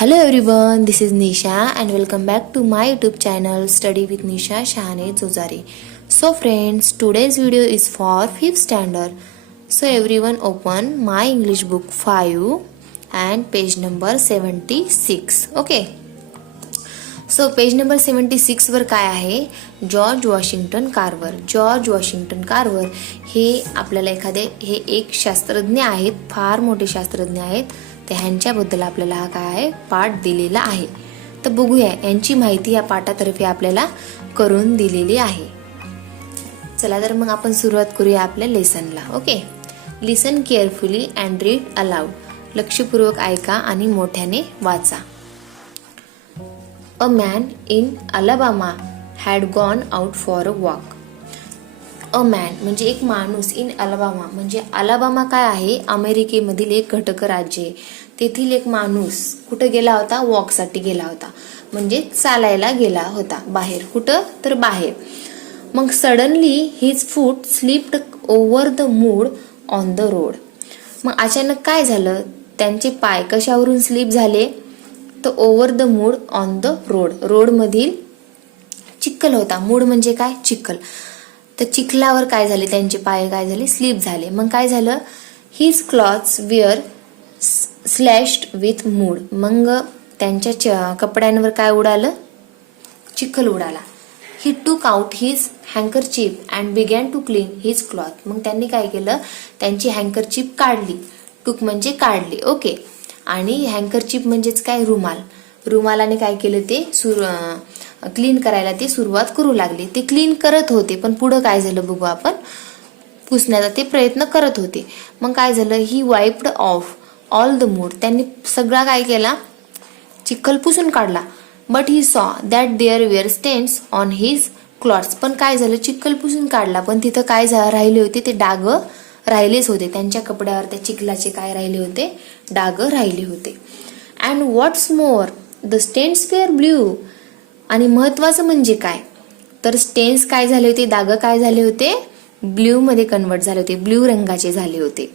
Hello everyone, this is Nisha and welcome back to my YouTube channel Study with Nisha Shahane Zozare. So friends, today's video is for 5th standard. So everyone open my English book 5 and page number 76. Okay. So page number 76 वर काय आहे, George Washington Carver. George Washington Carver हे आपल्याला हे एक शास्त्रज्ञ आहेत, फार मोठे शास्त्रज्ञ आहेत. ते ह्यांच्याबद्दल आपल्याला हा काय आहे पाठ दिलेला आहे. तर बघूया यांची माहिती या पाठातर्फे आपल्याला करून दिलेली आहे. चला तर मग आपण सुरुवात करूया आपल्या लेसनला. Okay. Listen carefully and read aloud. लक्षपूर्वक ऐका आणि मोठ्याने वाचा. A man in Alabama had gone out for a walk. A man म्हणजे एक माणूस in Alabama म्हणजे अलाबामा काय आहे, अमेरिकेमधील एक घटक राज्य आहे. तेथील एक माणूस कुठे गेला होता, वॉकसाठी गेला होता, म्हणजे चालायला गेला होता बाहेर. कुठं तर बाहेर. मग suddenly his foot slipped over the mood on the road. मग अचानक काय झालं, त्यांचे पाय कशावरून स्लिप झाले, तर over the mood on the road. Road मधील चिखल होता. मूड म्हणजे काय, चिखल. तर चिखलावर काय झाले, त्यांचे पाय काय झाले, स्लिप झाले. मग काय झालं, his clothes were splashed with mud. मग त्यांच्या कपड्यांवर काय उडालं, चिखल उडाला. He took out his handkerchief and began to clean his cloth. मग त्यांनी काय केलं, त्यांची हँकरचीफ काढली. टूक म्हणजे काढली. ओके. आणि हँकरचीफ म्हणजेच काय, रुमाल. रुमालाने काय केलं, ते क्लीन करायला ते सुरुवात करू लागले. ते क्लीन करत होते, पण पुढं काय झालं बघू आपण. पुसण्याचा ते प्रयत्न करत होते. मग काय झालं, ही वाईप्ड ऑफ ऑल द मूड. त्यांनी सगळा काय केला, चिखल पुसून काढला. But he saw that there were stains on his clothes. पण काय झालं, चिखल पुसून काढला, पण तिथं काय राहिले होते, ते डाग राहिलेच होते. त्यांच्या कपड्यावर त्या चिखलाचे काय राहिले होते, डाग राहिले होते. And what's more the stains were blue. आणि महत्वाचं म्हणजे काय, तर स्टेन्स काय झाले होते, डाग काय झाले होते, ब्ल्यू मध्ये कन्वर्ट झाले होते, ब्ल्यू रंगाचे झाले होते.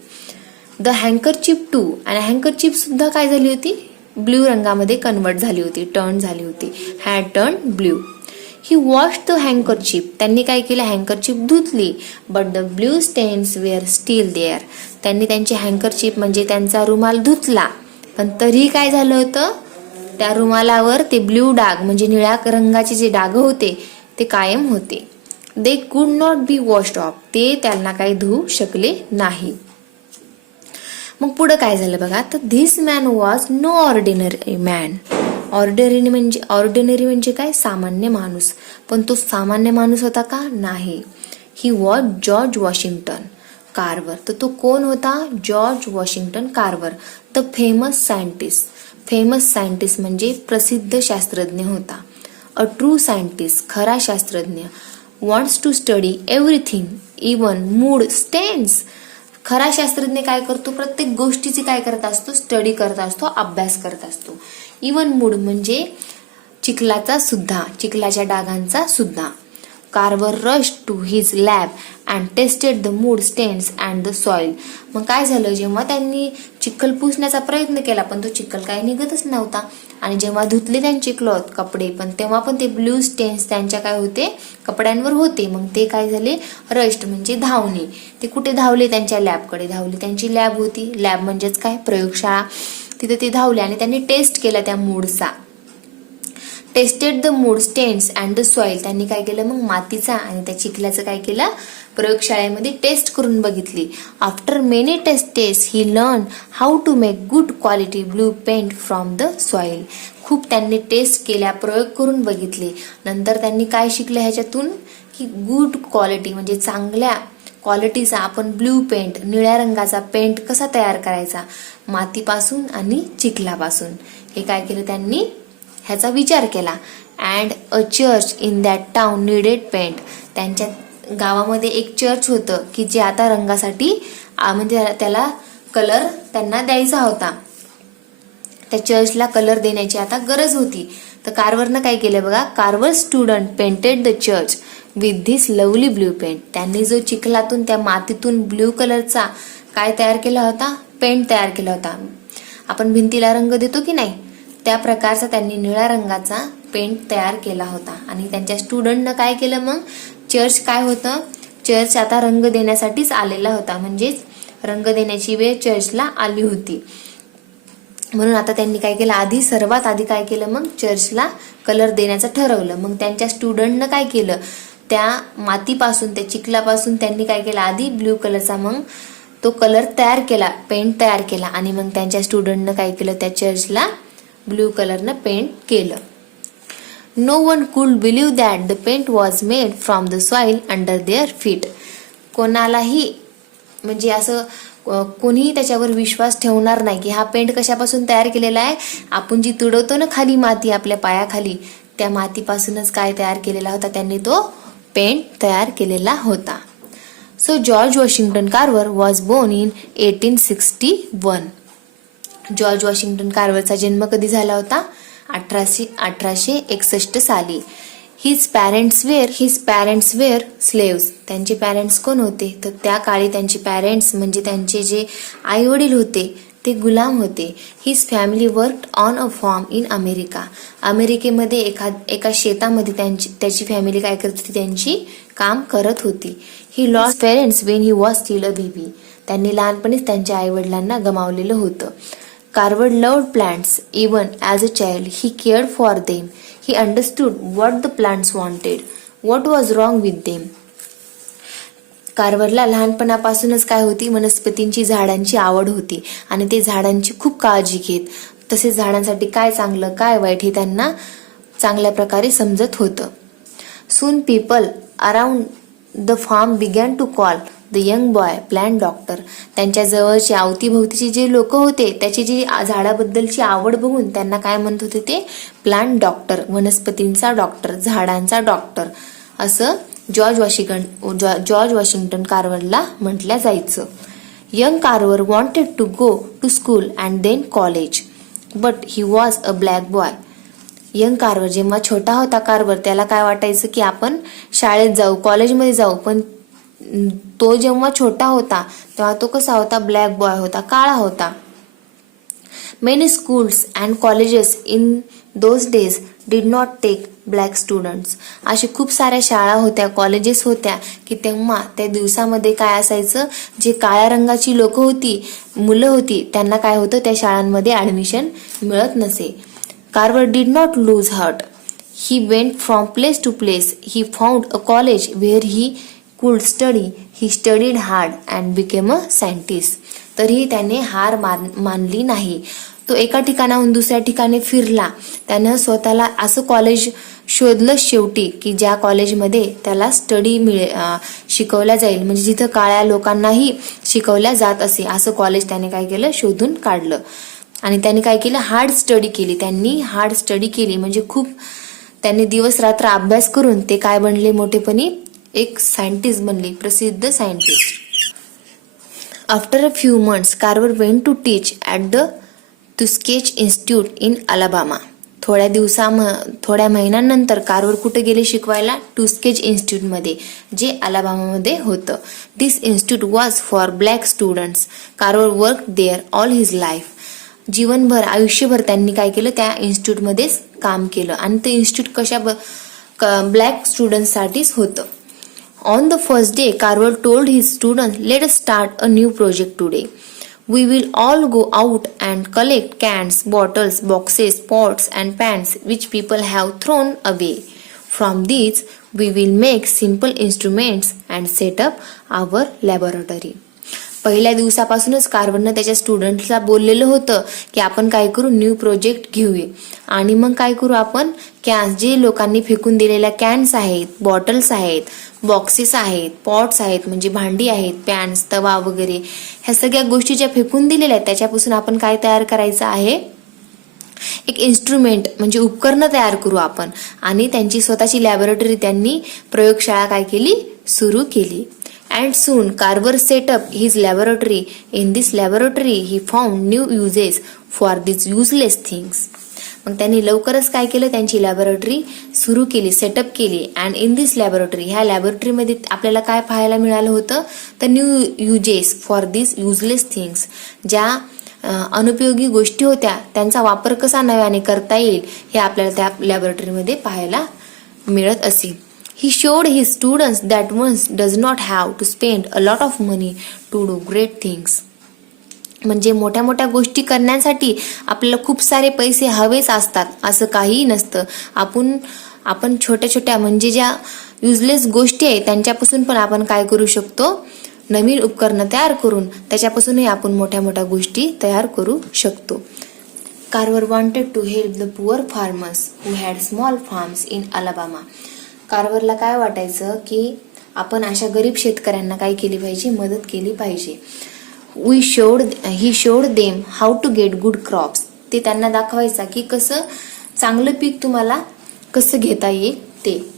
The handkerchief too. आणि हँकरचीफ सुद्धा काय झाली होती, ब्ल्यू रंगामध्ये कन्वर्ट झाली होती, टर्न झाली होती, had turn blue. He wash the handkerchief. त्यांनी काय केलं, हँकरचीफ धुतली. But the blue stains were still there. त्यांनी त्यांची हँकरचीफ म्हणजे त्यांचा रुमाल धुतला, पण तरी काय झालं होतं, त्या रुमालावर ते ब्ल्यू डाग म्हणजे निळ्या रंगाचे जे डाग होते ते कायम होते. They could not be washed of. ते त्यांना काही धुवू शकले नाही. मग पुढे काय झालं बघा, तर this man was no ordinary man. Ordinary म्हणजे काय, सामान्य माणूस. पण तो सामान्य माणूस होता का, नाही. He was George Washington Carver. तर तो कोण होता, George Washington Carver, the famous scientist. Famous scientist म्हणजे प्रसिद्ध शास्त्रज्ञ होता. अ ट्रू सायंटिस्ट, खरा शास्त्रज्ञ. Wants to study everything even mud stains. खरा शास्त्रज्ञ काय करतो, प्रत्येक गोष्टीची काय करत असतो, स्टडी करत असतो, अभ्यास करत असतो. इवन मूड म्हणजे चिखलाचा सुद्धा, चिखलाच्या डागांचा सुद्धा. Carver rush to his lab and tested the mud stains and the soil. मग काय झालं, जेव्हा त्यांनी चिखल पुसण्याचा प्रयत्न केला, पण तो चिखल काय निघतच नव्हता. आणि जेव्हा धुतले त्यांचे क्लॉथ कपडे, पण तेव्हा पण ते ब्ल्यू स्टेन्स त्यांच्या काय होते, कपड्यांवर होते. मग ते काय झाले, रश्ट म्हणजे धावणे. ते कुठे धावले, त्यांच्या लॅबकडे धावले. त्यांची लॅब होती, लॅब म्हणजेच काय, प्रयोगशाळा. तिथे ते धावले आणि त्यांनी टेस्ट केला त्या मूडचा. Tested the mud stains and the soil. त्यांनी काय केलं, मग मातीचा आणि त्या चिखलाचं काय केलं, प्रयोगशाळेमध्ये टेस्ट करून बघितली. After many test he learn how to make good quality blue paint from the soil. खूप त्यांनी टेस्ट केल्या, प्रयोग करून बघितले. नंतर त्यांनी काय शिकलं ह्याच्यातून, की गुड क्वालिटी म्हणजे चांगल्या क्वालिटीचा आपण ब्ल्यू पेंट, निळ्या रंगाचा पेंट कसा तयार करायचा, मातीपासून आणि चिखलापासून. हे काय केलं त्यांनी, ह्याचा विचार केला. And a church in that town needed paint. त्यांच्या गावामध्ये एक चर्च होतं की जे आता रंगासाठी म्हणजे त्याला कलर त्यांना द्यायचा होता. त्या चर्चला कलर देण्याची आता गरज होती. तर कार्वरनं काय केलं बघा, Carver student painted the church with this lovely blue paint. त्यांनी जो चिखलातून त्या मातीतून ब्ल्यू कलरचा काय तयार केला होता, पेंट तयार केला होता. आपण भिंतीला रंग देतो की नाही, त्या प्रकारचा त्यांनी निळ्या रंगाचा पेंट तयार केला होता. आणि त्यांच्या स्टुडंटनं काय केलं मग, चर्च काय होतं, चर्च आता रंग देण्यासाठीच आलेला होता, म्हणजेच रंग देण्याची वेळ चर्चला आली होती. म्हणून आता त्यांनी काय केलं, सर्वात आधी काय केलं, मग चर्चला कलर देण्याचं ठरवलं. मग त्यांच्या स्टुडंटनं काय केलं, त्या मातीपासून, त्या चिखलापासून त्यांनी काय केलं, आधी ब्ल्यू कलरचा मग तो कलर तयार केला, पेंट तयार केला. आणि मग त्यांच्या स्टुडंटनं काय केलं, त्या चर्चला ब्ल्यू कलरनं पेंट केलं. No one could believe that the paint was made from the soil under their feet. कोणालाही म्हणजे असं कोणीही त्याच्यावर विश्वास ठेवणार नाही की हा पेंट कशापासून तयार केलेला आहे. आपण जी तुडवतो ना खाली माती आपल्या पायाखाली, त्या मातीपासूनच काय तयार केलेला होता, त्यांनी तो पेंट तयार केलेला होता. So George Washington Carver was born in 1861. George Washington कार्वरचा जन्म कधी झाला होता, 1861 साली. His parents were slaves. त्यांचे पॅरेंट्स कोण होते, तर त्या काळी त्यांचे पॅरेंट्स म्हणजे त्यांचे जे आई वडील होते ते गुलाम होते. His family worked on a farm in America. अमेरिकेमध्ये एका शेतामध्ये त्याची फॅमिली काय करत होती, त्यांची काम करत होती. He lost parents when he was steel a baby. त्यांनी लहानपणीच त्यांच्या आई वडिलांना गमावलेलं होतं. Carver loved plants. Even as a child, he cared for them. He understood what the plants wanted. What was wrong with them? कार्वरला लहानपणापासूनच काय होती, वनस्पतींची, झाडांची आवड होती आणि ते झाडांची खूप काळजी घेत. तसेच झाडांसाठी काय चांगलं काय वाईट हे त्यांना चांगल्या प्रकारे समजत होतं. Soon people around the farm began to call the young boy plant doctor. त्यांच्या जवळचे अवतीभोवतीचे जे लोक होते त्याची जी झाडाबद्दलची आवड बघून त्यांना काय म्हणत होते, ते प्लांट डॉक्टर, वनस्पतींचा डॉक्टर, झाडांचा डॉक्टर असं जॉर्ज वॉशिंग्टन कार्वरला म्हटलं जायचं. Young Carver wanted to go to school and then college but he was a black boy. Young Carver जेव्हा छोटा होता कार्वर, त्याला काय वाटायचं की आपण शाळेत जाऊ, कॉलेजमध्ये जाऊ, पण तो जेव्हा छोटा होता तेव्हा तो कसा होता, ब्लॅक बॉय होता, काळा होता. Many schools and colleges in those days did not take black students. अशी खूप साऱ्या शाळा होत्या, कॉलेजेस होत्या की तेव्हा त्या दिवसामध्ये काय असायचं, जे काळ्या रंगाची मुलं होती त्यांना काय होतं, त्या शाळांमध्ये ऍडमिशन मिळत नसे. Carver did not lose heart. He went from place to place. He found a college where he could study. He studied hard and became a scientist. तरीही त्याने हार मानली नाही. तो एका ठिकाणाहून दुसऱ्या ठिकाणी फिरला. त्यानं स्वतःला असं कॉलेज शोधलं शेवटी की ज्या कॉलेजमध्ये त्याला शिकवल्या जाईल, म्हणजे जिथं काळ्या लोकांनाही शिकवल्या जात असे असं कॉलेज त्याने काय केलं, शोधून काढलं. आणि त्याने काय केलं, हार्ड स्टडी केली. म्हणजे खूप त्यांनी दिवस रात्र अभ्यास करून ते काय बनले, मोठेपणी एक सायंटिस्ट बनले, प्रसिद्ध scientist. After a few months Carver went to teach at the Tuskegee institute in Alabama. थोड्या महिन्यांनंतर कार्वर कुठे गेले शिकवायला, टुस्केज इन्स्टिट्यूटमध्ये, जे अलाबामामध्ये होतं. This institute was for black students. Carver work there all his life. आयुष्यभर त्यांनी काय केलं, त्या इन्स्टिट्यूटमध्येच काम केलं. आणि ते इन्स्टिट्यूट ब्लॅक स्टुडंट्ससाठीच होतं. On the first day, Carver told his students, "Let us start a new project today. We will all go out and collect cans, bottles, boxes, pots and pans which people have thrown away. From these, we will make simple instruments and set up our laboratory." पहिल्या दिवसापासूनच कार्वरनं त्याच्या स्टुडंट्सला बोललेलं होतं की आपण काय करू, new project घेऊया आणि मग काय करू, आपण कॅन्स, जे लोकांनी फेकून दिलेल्या कॅन्स आहेत, बॉटल्स आहेत, बॉक्सेस आहेत, पॉट्स आहेत म्हणजे भांडी आहेत, पॅन्स, तवा वगैरे ह्या सगळ्या गोष्टी ज्या फेकून दिलेल्या आहेत त्याच्यापासून आपण काय तयार करायचं आहे, एक इन्स्ट्रुमेंट म्हणजे उपकरणं तयार करू आपण. आणि त्यांची स्वतःची लॅबोरेटरी, त्यांनी प्रयोगशाळा काय केली, सुरू केली. And soon Carver set up his laboratory. In this laboratory he found new uses for these useless things. मग त्यांनी लवकरच काय केलं, त्यांची लॅबोरेटरी सुरू केली, सेटअप केली. अँड इन दिस लॅबोरेटरी, ह्या लॅबोरेटरीमध्ये आपल्याला काय पाहायला मिळालं होतं, तर new uses for this useless things, ज्या अनुपयोगी गोष्टी होत्या त्यांचा वापर कसा नव्याने करता येईल हे आपल्याला त्या लॅबोरेटरीमध्ये पाहायला मिळत असे. He showed his students that one does not have to spend a lot of money to do great things. म्हणजे मोठ्या मोठ्या गोष्टी करण्यासाठी आपल्याला खूप सारे पैसे हवेच असतात असं काहीही नसतं. आपण छोट्या छोट्या म्हणजे ज्या युजलेस गोष्टी आहेत त्यांच्यापासून पण आपण काय करू शकतो, नवीन उपकरणं तयार करून त्याच्यापासूनही आपण मोठ्या मोठ्या गोष्टी तयार करू शकतो. Carver wanted to help the poor farmers who had small farms in Alabama. कार्वरला काय वाटायचं की आपण अशा गरीब शेतकऱ्यांना काय केली पाहिजे, मदत केली पाहिजे. He showed them how to get good crops. ते त्यांना दाखवायचा की कसं चांगलं पीक तुम्हाला कसं घेता येईल ते.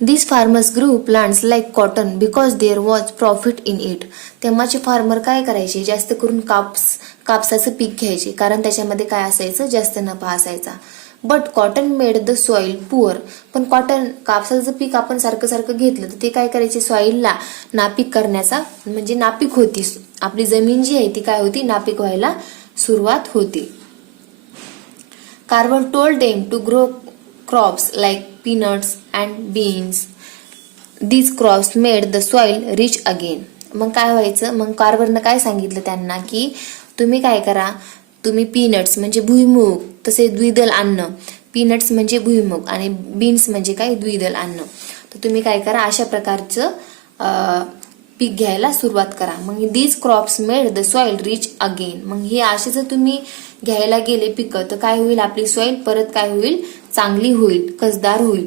This farmers grew plants like cotton because there was profit in it. तेव्हाचे फार्मर काय करायचे, जास्त करून कापसाचं पीक घ्यायचे कारण त्याच्यामध्ये काय असायचं, जास्त नफा असायचा. But cotton made the soil poor. पण कापसाचं पीक आपण सारखं सारखं घेतलं तर ते काय करायचे, सॉइलला नापीक करण्याचा म्हणजे नापीक होती. आपली जमीन जी आहे ती काय होती, नापीक व्हायला सुरुवात होती. Carver told them to grow crops like peanuts and beans. These crops made the soil rich again. मग काय व्हायचं, मग कार्वरनं काय सांगितलं त्यांना की तुम्ही काय करा, तुम्ही पीनट्स म्हणजे भुईमूग, तसे द्विदल अन्न, पीनट्स म्हणजे भुईमूग आणि बीन्स म्हणजे काय, द्विदल अन्न. तर तुम्ही काय करा, अशा प्रकारचं पीक घ्यायला सुरुवात करा. मग these crops made the soil rich again. मग हे असे जर तुम्ही घ्यायला गेले पिकं तर काय होईल, आपली सॉइल परत काय होईल, चांगली होईल, कसदार होईल.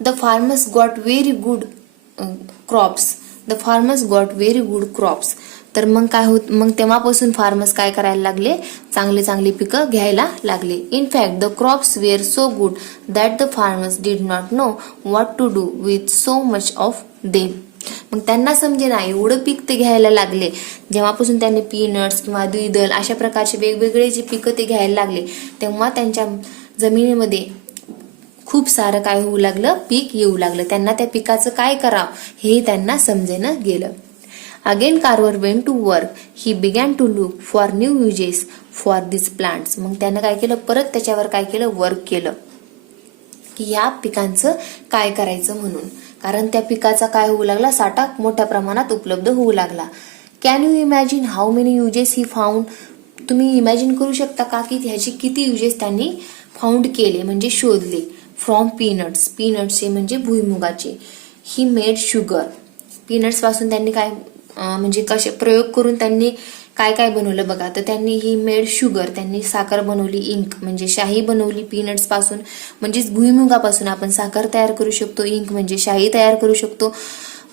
The farmers got very good crops. तर मग काय होत, मग तेव्हापासून फार्मर्स काय करायला लागले, चांगले चांगले पिकं घ्यायला लागले. In fact the crops were so good that the farmers did not know what to do with so much of them. मग त्यांना समजे ना एवढं पीक ते घ्यायला लागले. जेव्हापासून त्यांनी पीनट्स किंवा द्विदल अशा प्रकारचे वेगवेगळे जे पिकं ते घ्यायला लागले तेव्हा त्यांच्या जमिनीमध्ये खूप सारं काय होऊ लागलं, पीक येऊ लागलं. त्यांना त्या पिकाचं काय करावं हे त्यांना समजेनं गेलं. Again Carver went to work. He began to look for new uses for this plants. मग त्यानं काय केलं, परत त्याच्यावर काय केलं, वर्क केलं की ह्या पिकांचं काय करायचं म्हणून. कारण त्या पिकाचा काय होऊ लागला, साठा मोठ्या प्रमाणात उपलब्ध होऊ लागला. Can you imagine how many uses he found. तुम्ही इमॅजिन करू शकता का की ह्याचे किती युजेस त्यांनी फाउंड केले म्हणजे शोधले. फ्रॉम पीनट्स, पीनट्सचे म्हणजे भुईमुगाचे. He made sugar. पीनट्स पासून त्यांनी काय म्हणजे कसे प्रयोग करून त्यांनी काय काय बनवलं बघा. तर त्यांनी ही मेड शुगर, त्यांनी साखर बनवली. इंक म्हणजे शाही बनवली पीनट्स पासून, म्हणजेच भुईमुगापासून आपण साखर तयार करू शकतो. इंक म्हणजे शाही तयार करू शकतो.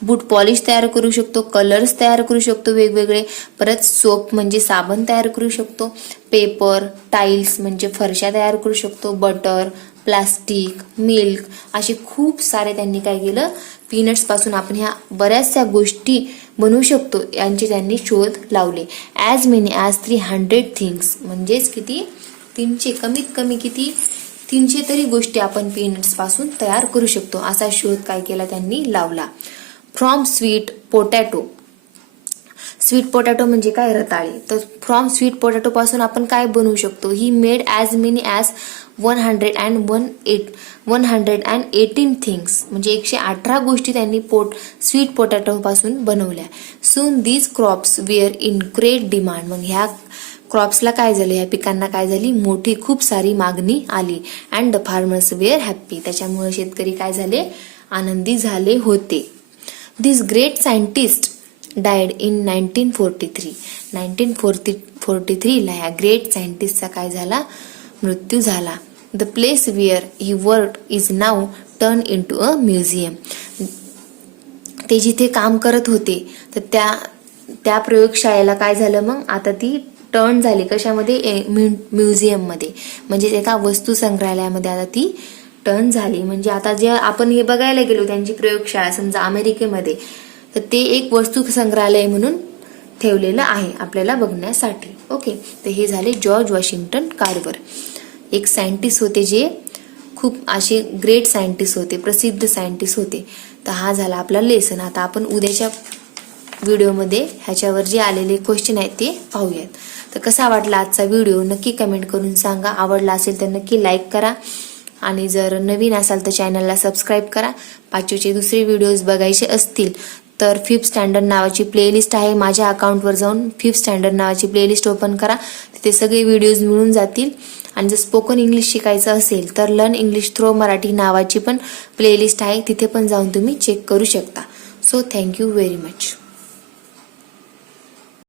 बूट पॉलिश तयार करू शकतो. कलर्स तयार करू शकतो वेगवेगळे. परत सोप म्हणजे साबण तयार करू शकतो. पेपर, टाईल्स म्हणजे फरशा तयार करू शकतो. बटर, प्लास्टिक, मिल्क असे खूप सारे त्यांनी काय केलं, पीनट्स पासून आपण ह्या बऱ्याचशा गोष्टी बनवू शकतो यांचे त्यांनी शोध लावले. As many as 300 things. म्हणजेच किती, 300, कमीत कमी किती, 300 तरी गोष्टी आपण पीनट्स पासून तयार करू शकतो असा शोध काय केला त्यांनी लावला. From sweet potato. Sweet potato म्हणजे काय, रताळे. तर फ्रॉम स्वीट पोटॅटो पासून आपण काय बनवू शकतो. He made as many as 118 things. म्हणजे 118 गोष्टी त्यांनी स्वीट पोटॅटो पासून बनवल्या. Soon these crops were in great demand. मग ह्या क्रॉप्सला काय झालं, ह्या पिकांना काय झाली, मोठी खूप सारी मागणी आली. And the farmers were happy. त्याच्यामुळे शेतकरी काय झाले, आनंदी झाले होते. This great scientist died in 1943. 1943 ला ह्या ग्रेट सायंटिस्टचा काय झाला, मृत्यू झाला. The place where he work is now turn into a museum. ते जिथे काम करत होते तर त्या प्रयोगशाळेला काय झालं, मग आता ती टर्न झाली कशामध्ये, म्युझियममध्ये. म्हणजे एका वस्तू संग्रहालयामध्ये आता ती टर्न झाली. म्हणजे आता जे आपण हे बघायला गेलो त्यांची प्रयोगशाळा समजा अमेरिकेमध्ये, तर ते एक वस्तू संग्रहालय म्हणून ठेवलेलं आहे आपल्याला बघण्यासाठी. ओके, तर हे झाले जॉर्ज वॉशिंग्टन कार्वर. एक सायंटिस्ट होते जे खूप असे ग्रेट सायंटिस्ट होते, प्रसिद्ध सायंटिस्ट होते. तर हा झाला आपला लेसन. आता आपण उद्याच्या व्हिडिओमध्ये ह्याच्यावर जे आलेले क्वेश्चन आहेत ते पाहूयात. तर कसा वाटला आजचा व्हिडिओ नक्की कमेंट करून सांगा. आवडला असेल तर नक्की लाईक करा आणि जर नवीन असाल तर चॅनलला सबस्क्राईब करा. 5वीचे दुसरे व्हिडिओज बघायचे असतील तर 5th स्टँडर्ड नावाची प्लेलिस्ट आहे. माझ्या अकाउंटवर जाऊन 5th स्टँडर्ड नावाची प्लेलिस्ट ओपन करा. तिथे सगळे व्हिडिओज मिळून जातील. आणि जर स्पोकन इंग्लिश शिकायचं असेल तर लर्न इंग्लिश थ्रो मराठी नावाची पण प्लेलिस्ट आहे. तिथे पण जाऊन तुम्ही चेक करू शकता. So thank you very much.